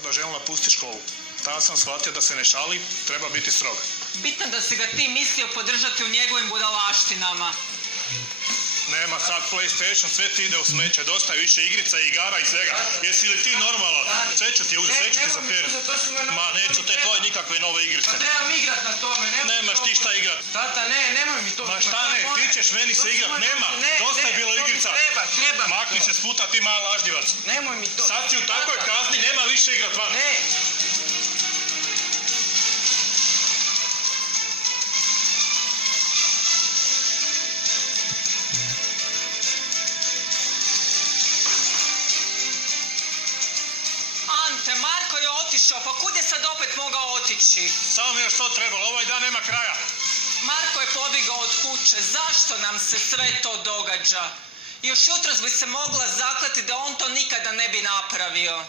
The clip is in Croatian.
Da želim napusti školu. Tada sam shvatio da se ne šali, treba biti strog. Bitno da si ga ti mislio podržati u njegovim budalaštinama. Nema sad PlayStation, sve ti ide u smeće, dosta je više igrica i igara i svega. Jesi li ti normalan? Sve ću ti uzeti, sve ću ti zapiriti. Ma neću te tvoje nikakve nove igrice. Pa trebam igrat na tome, Nemaš ti šta igrat. Tata, nemoj mi to. Ma šta ne, ti ćeš meni se igrat, nema. Dosta je bilo igrica. Treba. Makni se s puta, ti mala lažljivac. Nemoj mi to. Sad si u takvoj kazni, nema više igrat van. Ne. Ante, Marko je otišao, pa kud je sad opet mogao otići? Samo mi još to trebalo, ovaj dan nema kraja. Marko je pobjegao od kuće, zašto nam se sve to događa? Još jutros bi se mogla zakleti da on to nikada ne bi napravio.